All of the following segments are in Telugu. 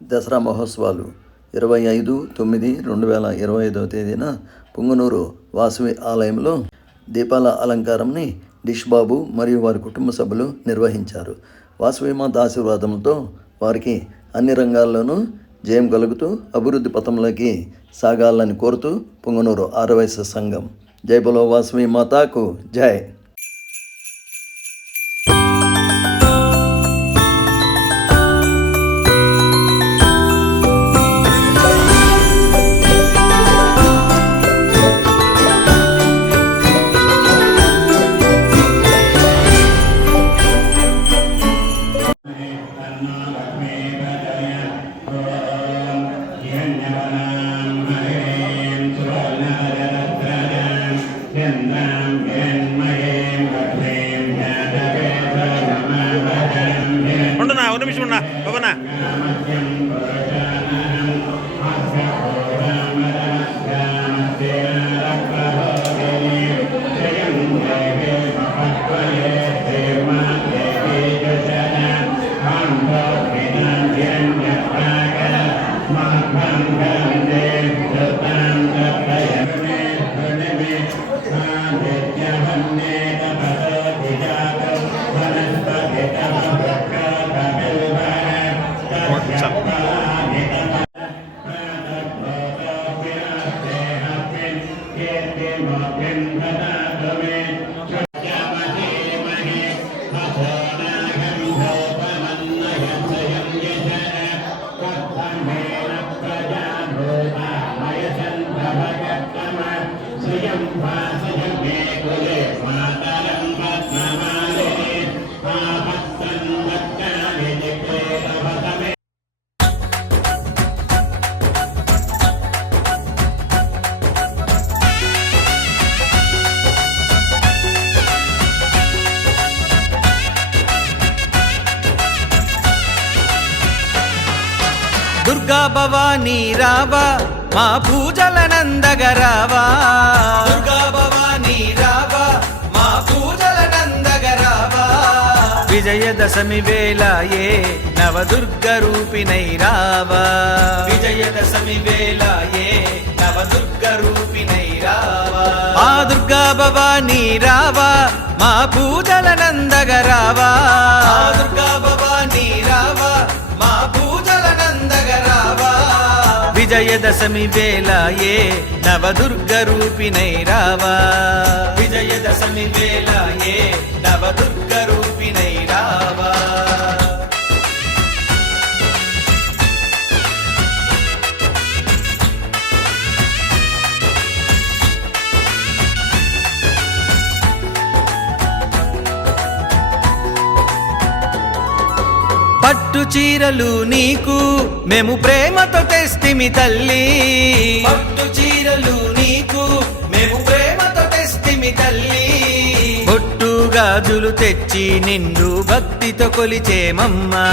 దసరా మహోత్సవాలు 25/9/2025 పుంగనూరు వాసవి ఆలయంలో దీపాల అలంకారంని డిష్ బాబు మరియు వారి కుటుంబ సభ్యులు నిర్వహించారు. వాసవి మాత ఆశీర్వాదంతో వారికి అన్ని రంగాల్లోనూ జయం కలుగుతూ అభివృద్ధి పథంలోకి సాగాలని కోరుతూ పుంగనూరు ఆర్యవైశ్య సంఘం. జై బలో వాసవి మాతాకు జై. ఉండనా ఒక నిమిషం ఉన్నా బాబనా దుర్గా భవానీ రావా మా పూజలనందగ రావా. దుర్గా భవానీ రావా మా పూజలనందగ రావా. విజయదశమి వేళ ఏ నవదుర్గ రూపిణై రావా. విజయదశమి వేళ ఏ నవదుర్గ రూపిణై రావా. ఆ దుర్గా భవానీ రావా మా పూజలనందగ రావా. దుర్గా భవానీ రావా మా పూజలనందగ రావా. విజయదశమి వేళ ఏ నవదుర్గ రూపిణై రావా. విజయదశమి వేళ ఏ నవదుర్గ రూపిణై రావా. పట్టు చీరలు నీకు మేము ప్రేమతో తెస్తిమి తల్లి. పట్టు చీరలు నీకు మేము ప్రేమతో తెస్తిమి తల్లి. బొట్టు గాజులు తెచ్చి నిండు భక్తితో కొలిచేమమ్మా.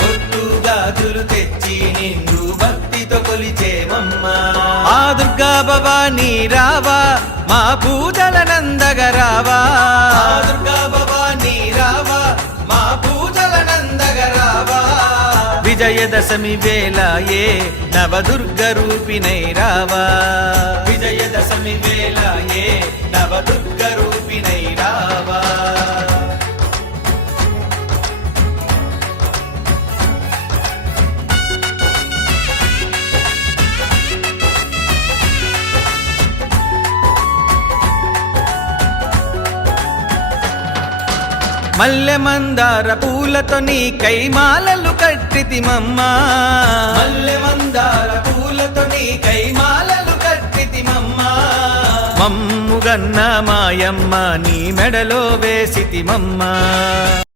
బొట్టు గాజులు తెచ్చి నిండు భక్తితో కొలిచేమమ్మా. ఆ దుర్గా భవానీ రావా మా పూజలనందగ రావా. దుర్గా భవానీ రావా మా పూజలనందగ రావా. విజయదశమి వేళ ఏ నవదుర్గ రూపిణై రావా. విజయదశమి వేళ ఏ నవదుర్గ రూపిణై రావా. మల్లె మందార పూలతో నీ కైమాలలు కట్టితిమమ్మా. మల్లె మందార పూలతో నీ కైమాలలు కట్టితిమమ్మా. మమ్ముగన్న మాయమ్మ నీ మెడలో వేసితిమమ్మా.